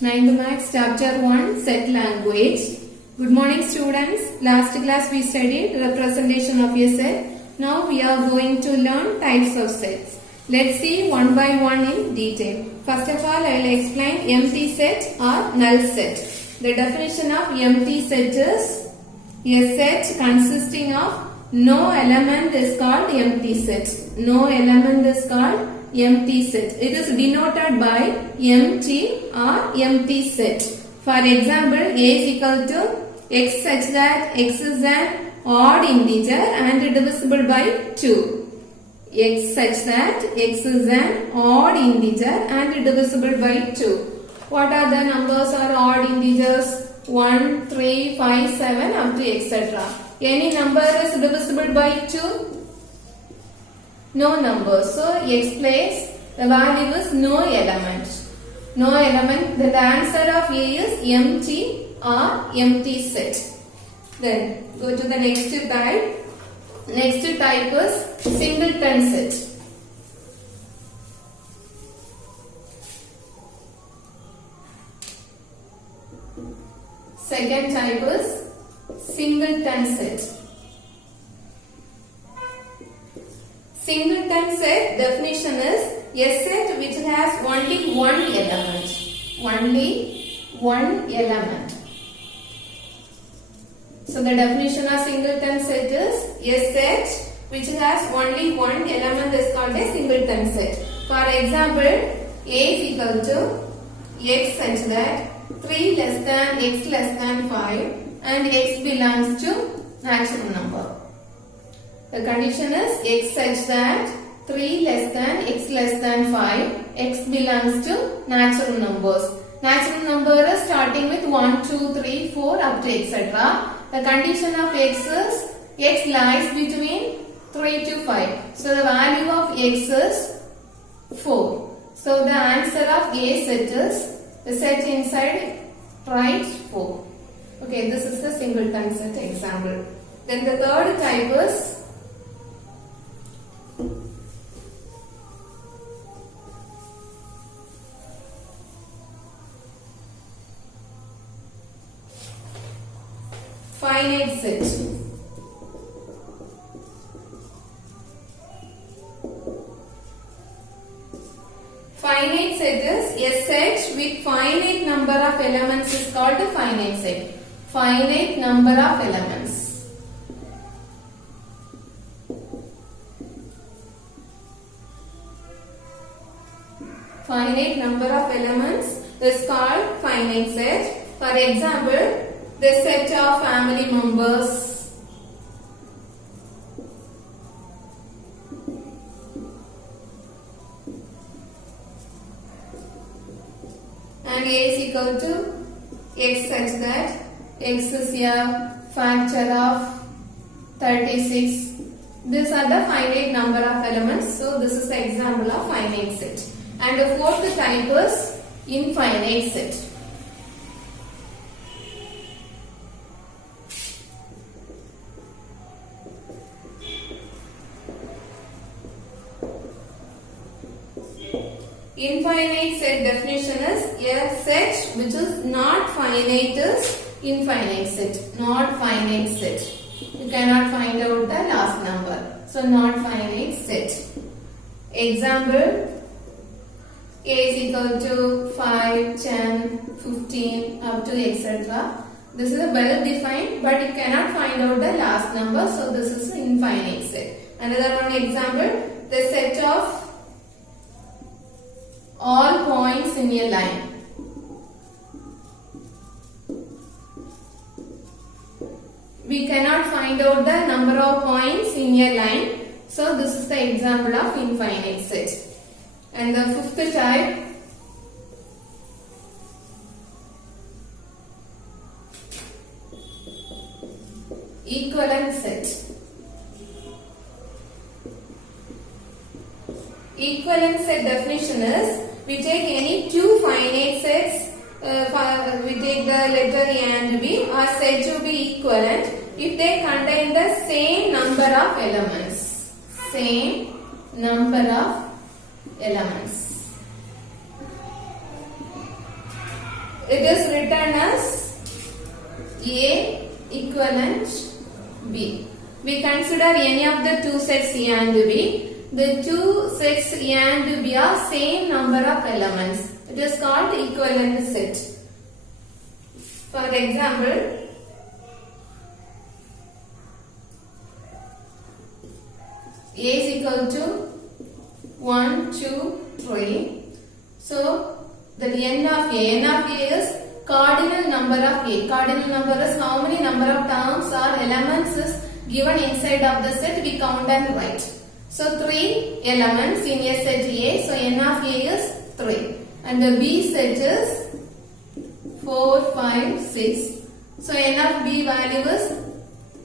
Ninth Maths Chapter 1 Set Language. Good morning students. Last class we studied representation of a set. Now we are going to learn types of sets. Let's see one by one in detail. First of all, I will explain empty set or null set. The definition of empty set is a set consisting of no element is called empty set. No element is called empty set. It is denoted by empty or empty set. For example, A is equal to x such that x is an odd integer and divisible by 2. X such that x is an odd integer and divisible by 2. What are the numbers or odd integers? 1, 3, 5, 7 up to etc. Any number is divisible by 2? No number. So x place the value is no element. No element. Then the answer of A is empty or empty set. Then go to the next type. Next type is singleton set. Second type is singleton set. Singleton set definition is a set which has only one element. Only one element. So the definition of singleton set is a set which has only one element is called a singleton set. For example, A is equal to x such that 3 less than x less than 5 and x belongs to natural number. The condition is x such that 3 less than x less than 5, x belongs to natural numbers. Natural number is starting with 1, 2, 3, 4 up to etc. The condition of x is x lies between 3 to 5. So the value of x is 4. So the answer of A set is the set inside write 4. Okay, this is the singleton set example. Then the third type is finite set. Finite set is a set with finite number of elements is called a finite set. Finite number of elements. Finite number of elements is called finite set. For example, the set of family members and A is equal to x such that x is a factor of 36. These are the finite number of elements. So this is the example of finite set. And the fourth type is infinite set. Infinite set definition is a set which is not finite is infinite set. Not finite set. You cannot find out the last number. So not finite set. Example, A is equal to 5, 10, 15 up to etc. This is a well defined but you cannot find out the last number. So this is an infinite set. Another one example, the set of all points in a line. We cannot find out the number of points in a line. So this is the example of infinite set. And the fifth type equivalent set. Equivalent set definition is we take any two finite sets, we take the letter A and B are said to be equivalent if they contain the same number of elements. Same number of elements. it is written as A equivalent B. We consider any of the two sets A and B. The two sets A and B are same number of elements. It is called equivalent set. For example, A is equal to 1, 2, 3. So, the n of A is cardinal number of A. Cardinal number is how many number of terms or elements is given inside of the set, we count and write. So, 3 elements in a set A. So, n of A is 3. And the B set is 4, 5, 6. So, n of B value is,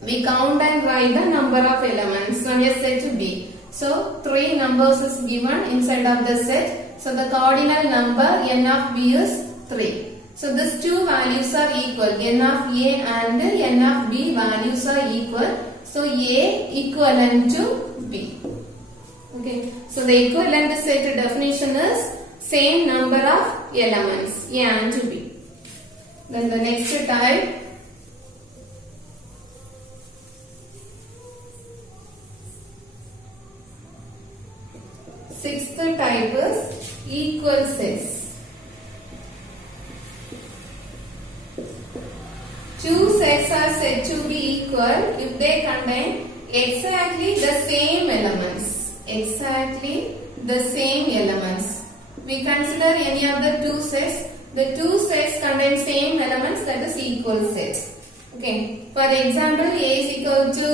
we count and write the number of elements from a set B. So, 3 numbers is given inside of the set. So, the cardinal number n of B is 3. So, these two values are equal. N of A and n of B values are equal. So, A equivalent to B. Okay. So, the equivalent set definition is same number of elements A and B. Then the next type. Sixth type is equal sets. Two sets are said to be equal if they contain exactly the same elements. Exactly the same elements. We consider any of the two sets. The two sets contain same elements, that is equal sets. Okay. For example, A is equal to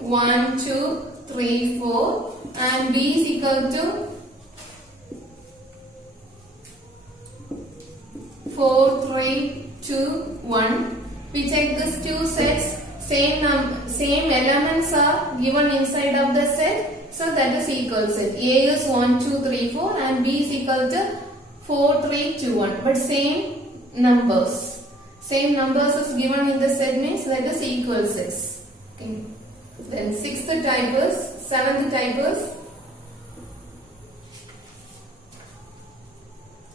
1, 2, 3, 4 and B is equal to 4, 3, 2, 1. We check these two sets, same elements are given inside of the set, so that is equal set. A is 1, 2, 3, 4 and B is equal to 4, 3, 2, 1. But same numbers. Same numbers is given in the set means that is equal sets. Okay. Then seventh type is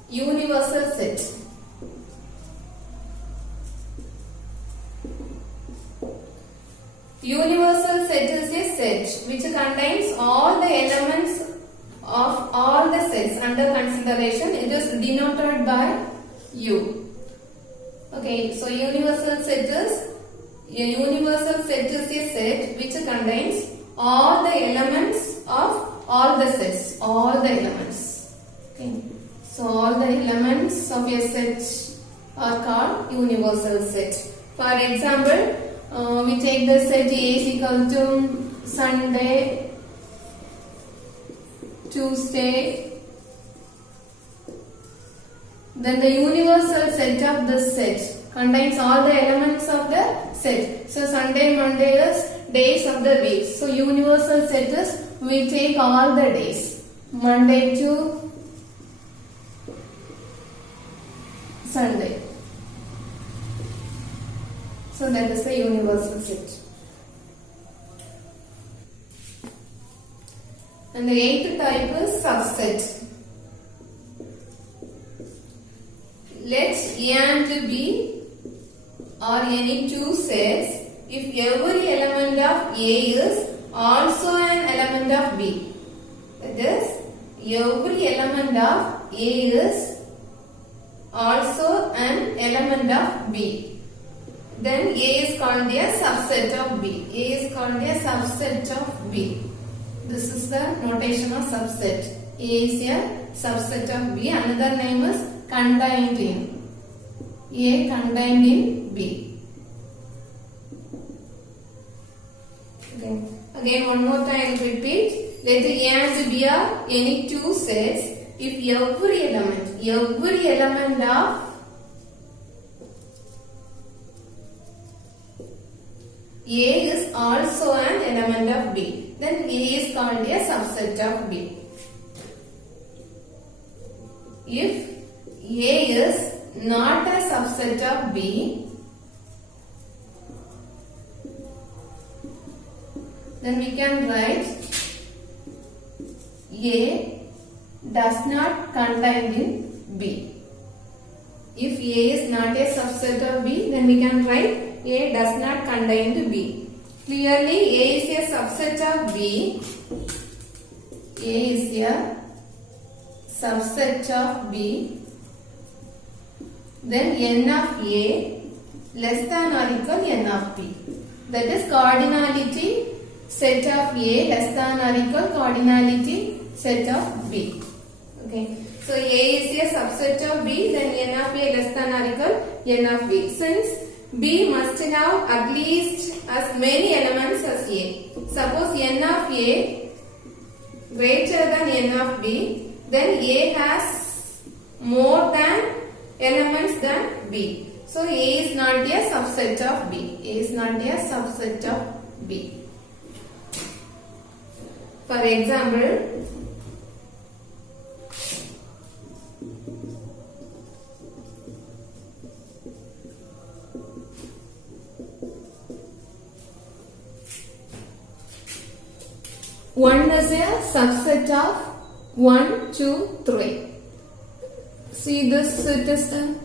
universal set. Universal set is a set which contains all the elements of all the sets under consideration. It is denoted by U. Okay, so universal set is a set which contains all the elements of all the sets. All the elements. Okay, so all the elements of a set are called universal set. For example, we take the set A is equal to Sunday, Tuesday. Then the universal set of this set contains all the elements of the set. So Sunday, Monday is days of the week. So universal set is we take all the days. Monday to Sunday. So that is the universal set. And the eighth type is subset. Let A and B are any two sets if every element of A is also an element of B. That is, every element of A is also an element of B. Then A is called a subset of B. A is called a subset of B. This is the notation of subset. A is a subset of B. Another name is contained in. A contained in B. Okay. Again, one more time I will repeat. Let A and B are any two sets if every element of A is also an element of B. Then A is called a subset of B. If A is not a subset of B, then we can write A does not contain in B. If A is not a subset of B, then we can write A does not contain B. Clearly, A is a subset of B. A is a subset of B. Then n of A less than or equal n of B. That is cardinality set of A less than or equal cardinality set of B. Okay. So A is a subset of B, then n of A less than or equal n of B. Since B must have at least as many elements as A. Suppose n of A greater than n of B, then A has more than elements than B. So A is not a subset of B. A is not a subset of B. For example, one is a subset of 1, 2, 3. See, this set is the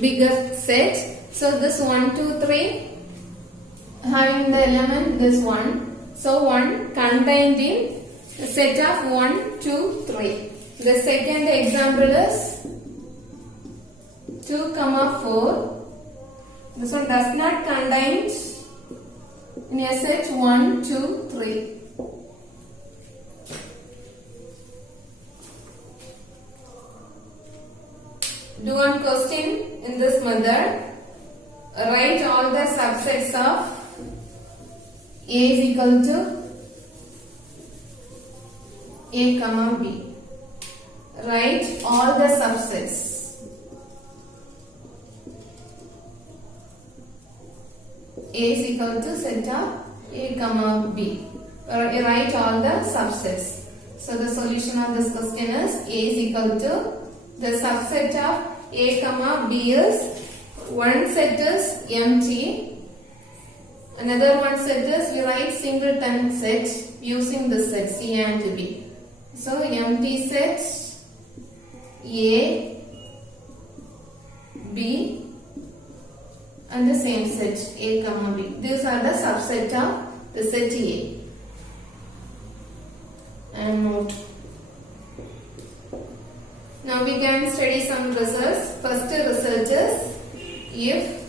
bigger set. So this 1, 2, 3 having the element this 1. So 1 contained in the set of 1, 2, 3. The second example is 2, 4. This one does not contain in a set 1, 2, 3. Do one question in this method. Write all the subsets of A is equal to A comma B. Write all the subsets. A is equal to set of A comma B. Write all the subsets. So the solution of this question is A is equal to the subset of A comma B is one set is empty. Another one set is we write singleton set using the set C and B. So empty set A, B and the same set A comma B. These are the subset of the set A. And note. Now we can study some results. First result is if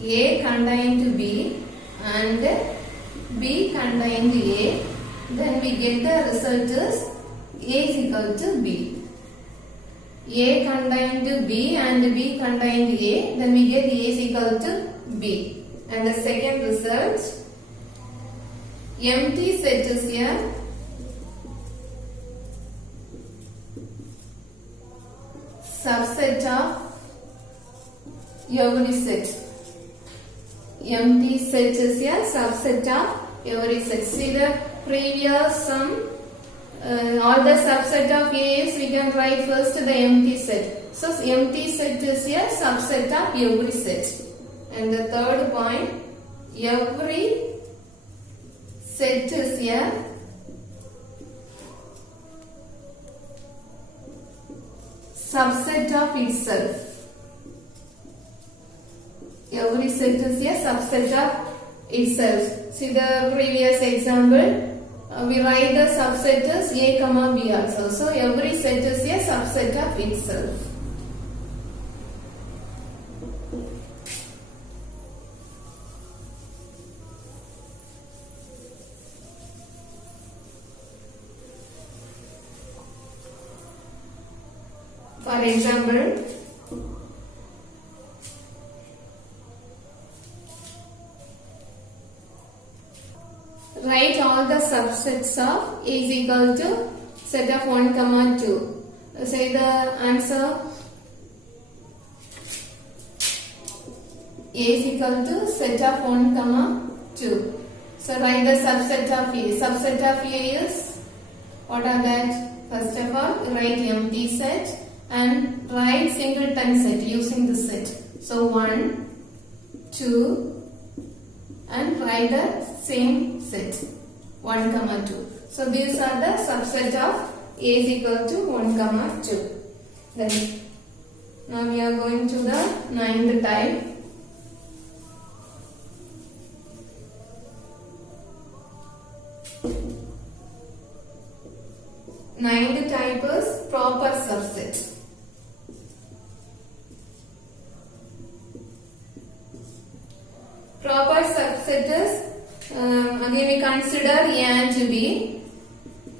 A contained B and B contained A, then we get the result is A is equal to B. A contained B and B contained A, then we get A is equal to B. And the second result, empty set is here. Subset of every set. Empty set is a subset of every set. See the previous sum. All the subset of A is we can write first the empty set. So empty set is a subset of every set. And the third point, every set is a subset of itself. Every set is a subset of itself. See the previous example. We write the subset as A comma B also. So every set is a subset of itself. For example, write all the subsets of A is equal to set of 1 comma 2. Say the answer. A is equal to set of 1 comma 2. So write the subset of A. Subset of A is, what are that? First of all, write empty set and write singleton set using the set. So 1, 2 and write the same set 1 comma 2. So these are the subset of A is equal to 1 comma 2. Then Now we are going to the ninth type. Ninth type is proper subset. Proper subset is again we consider A and B.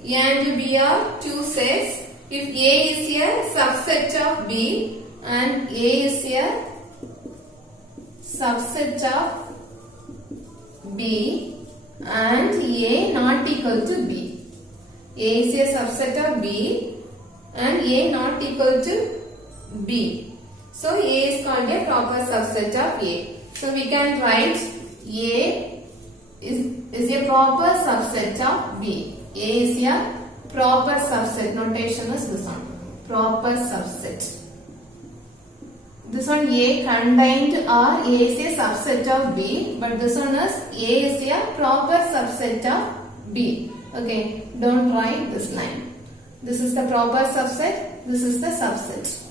A and B are two sets. If A is a subset of B and A is a subset of B and A not equal to B. A is a subset of B and A not equal to B. So A is called a proper subset of A. So we can write A is a proper subset of B. A is a proper subset. Notation is this one. Proper subset. This one A contained or A is a subset of B, but this one is A is a proper subset of B. Okay, don't write this line. This is the proper subset, this is the subset.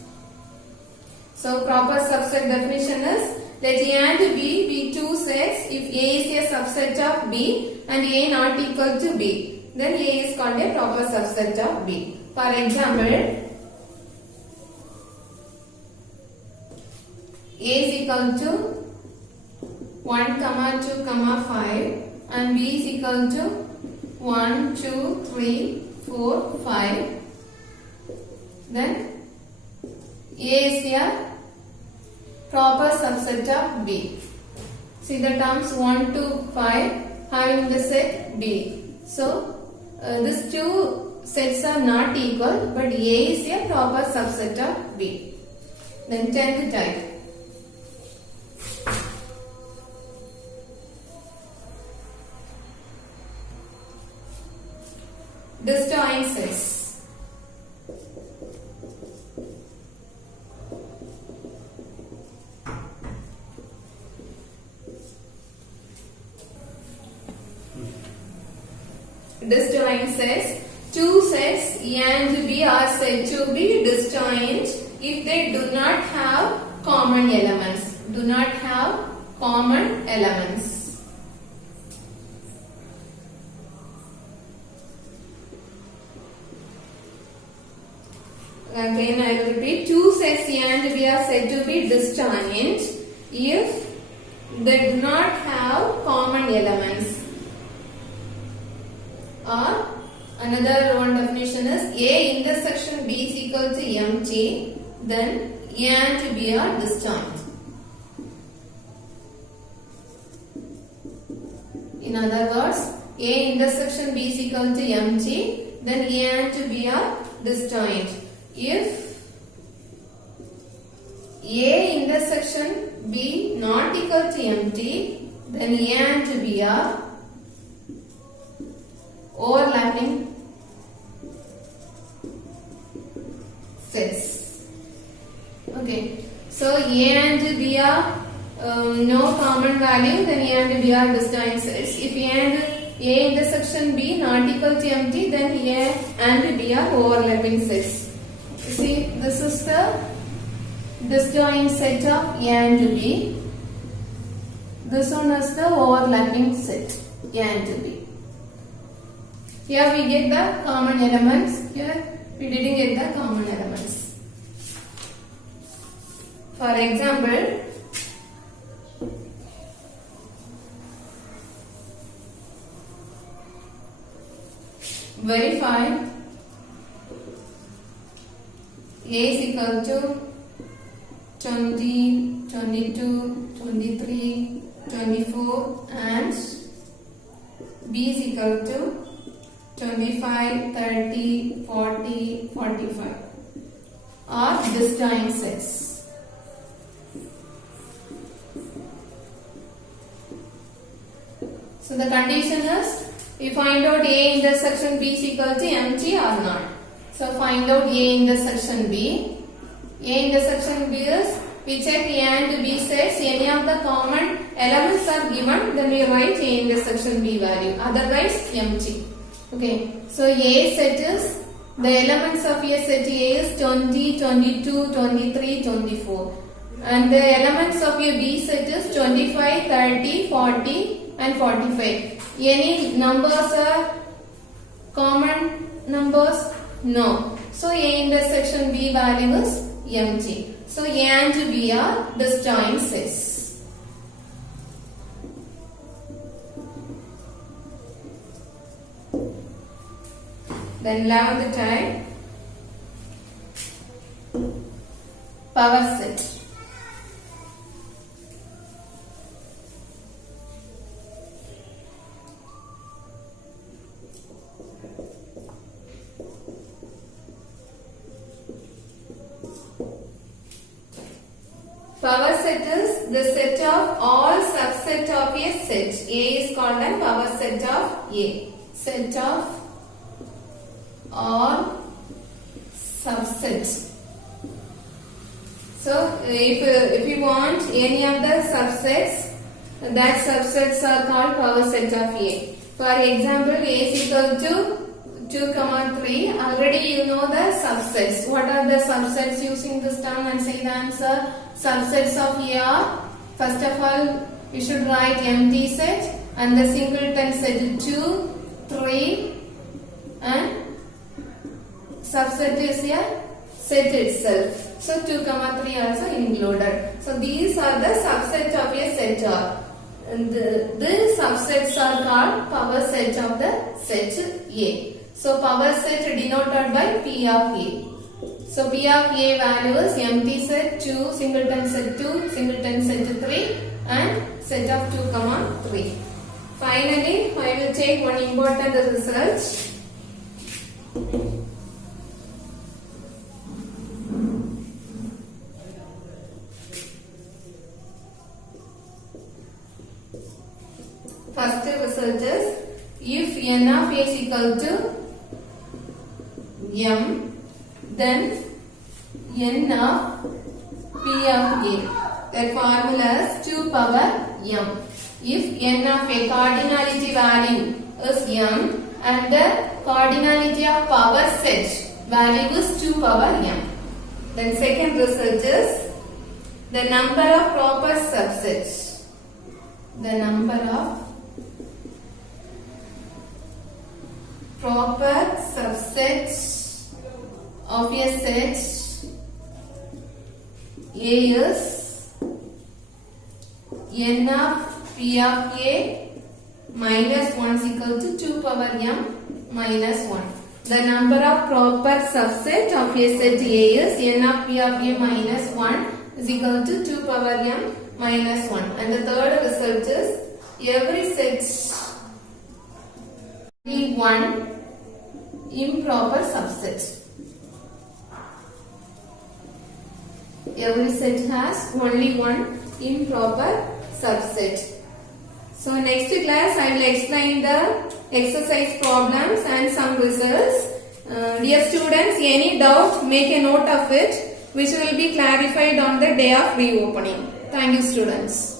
So proper subset definition is, let A and B be two sets if A is a subset of B and A not equal to B. Then A is called a proper subset of B. For example, A is equal to 1, 2, 5 and B is equal to 1, 2, 3, 4, 5. Then A is a proper subset of B. See the terms 1 to 5 having the set B. So these two sets are not equal, but A is a proper subset of B. Then 10th type. Disjoint sets. Disjoint sets. Two sets A and B are said to be disjoint if they do not have common elements. Do not have common elements. Again I will repeat, two sets A and B are said to be disjoint if they do not have common elements. Or another one definition is A intersection B is equal to empty, then A and B are disjoint. In other words, A intersection B is equal to empty, then A and B are disjoint. If A intersection B not equal to empty, then A and B are overlapping sets. Okay, so A and B are no common value, then A and B are disjoint sets. If A intersection B not equal to empty, then A and B are overlapping sets. See, this is the disjoint set of A and B. This one is the overlapping set A and B. Here we get the common elements. Here we didn't get the common elements. For example, verify A is equal to 20, 22, 23, 24 and B is equal to 25, 30, 40, 45 are disjoint sets. So the condition is we find out A intersection B is equal to empty or not. So find out A intersection B. A intersection B is we check A and B sets, any of the common elements are given, then we write A intersection B value, otherwise empty. Okay, so A set is The elements of a set A is 20, 22, 23, 24. And the elements of a B set is 25, 30, 40 and 45. Any numbers are common numbers? No. So A intersection B value is empty. So A and B are disjoint sets. Then 11th type, power set. Power set is the set of all subset of a set. A is called as power set of A. Set of all subsets. So if you want any of the subsets, that subsets are called power set of A. For example, A is equal to 2, 3. Already you know the subsets. What are the subsets? Using this term and say the answer. Subsets of A are, first of all, you should write empty set and the singleton set 2, 3 and subset is a set itself. So 2, 3 also included. So these are the subsets of a set. And the subsets are called power set of the set A. So power set denoted by P of A. So P of A value is empty set 2, singleton set 2, singleton set 3 and set of 2, 3. Finally, I will take one important result. First result is, if n of A is equal to m, then n of P of A. The formula is 2 power m. If n of A cardinality value is m and the cardinality of power set value is 2 power m. Then second result is the number of proper subsets. The number of proper subsets of a set A is n of P of A minus 1 is equal to 2 power m minus 1. The number of proper subset of a set A is n of P of A minus 1 is equal to 2 power m minus 1. And the third result is every set only one improper subset. Every set has only one improper subset. So next class I will explain the exercise problems and some results. Dear students, any doubt, make a note of it, which will be clarified on the day of reopening. Thank you, students.